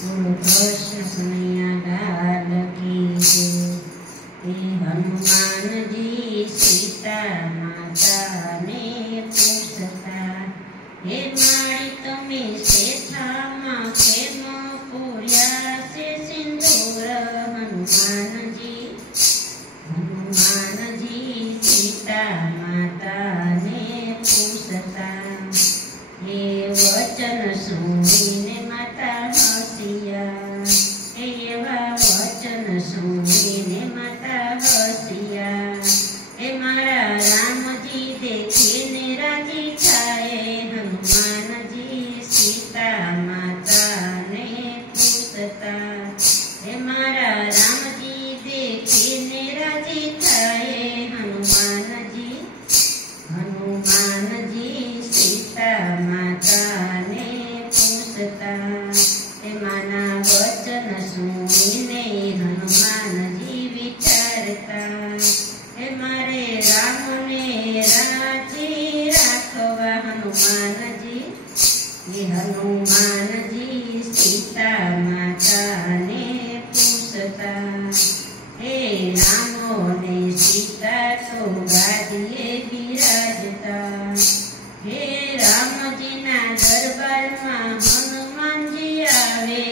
बोलो कृष्ण कन्हैया लाल की जय। हे हनुमान जी सीता माता ने पूछता, हे मारी तमे सेठामा केम पूर्या से सिंदूर। हनुमान जी सीता माता ने पूछता, हे वचन सुनीने माता हसिया। एवा वचन सुनीने माता हसिया। हे मारा रामजी देखीने राजी थाए। हनुमान जी सीता माता ने पूछता, हे मारा रामजी देखीने राजी थाए। हनुमान जी सीता माता ने पूछता, हे माना वचन सुनीने हनुमान जी विचारता, हे मारे राम ने राजी राखवा। हनुमान जी सीता माता ने पूछता, हे रामो ने सीता तो गादीए बिराजता। हे रामजी ना दरबार में हनुमान जी आवे।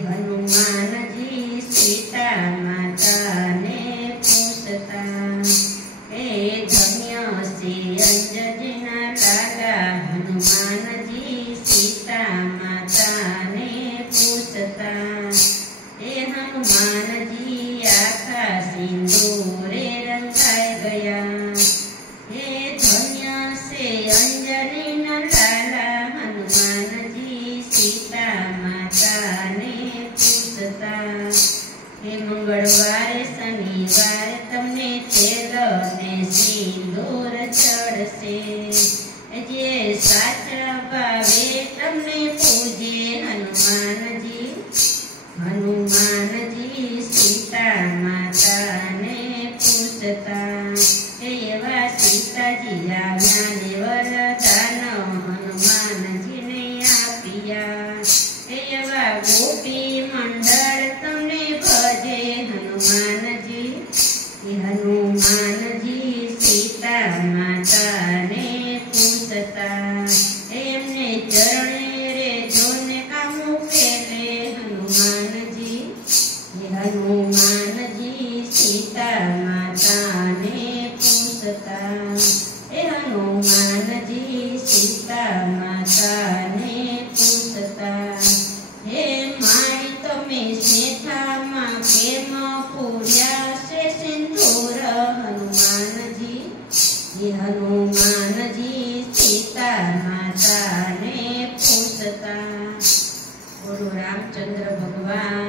हनुमान जी सीता माता ने पूछता, हे धन्य से अंजनी ना लाला। हनुमान जी सीता माता ने पूछता, हे हनुमान जी आखा सिंदूरे रंगाई गया। हे धन्य से अंजनी ना लाला। हनुमान जी सीता माता ने पूछता, हे मंगलवारे शनिवार तमने तेल ने सिंदूर चढ़से। जे साचा भावे तमने पूजे। हनुमान जी सीता माता ने पूछता, हे एवा सीताजी आज्ञा ने वरदान। हनुमान जी ने आपिया। हे एवा गोपी मंडल तमने भजे। हनुमान जी सीता माता ने पूछता, एमने चरणे रे जोने कामू पेले। हनुमान जी सीता माता ने पूछता, हे हनुमान जी सीता माता ने पूछता, हे मारी तमे सेठामा केम पूर्या से सिंदूर। हनुमान जी सीता माता ने पूछता। बोलो रामचंद्र भगवान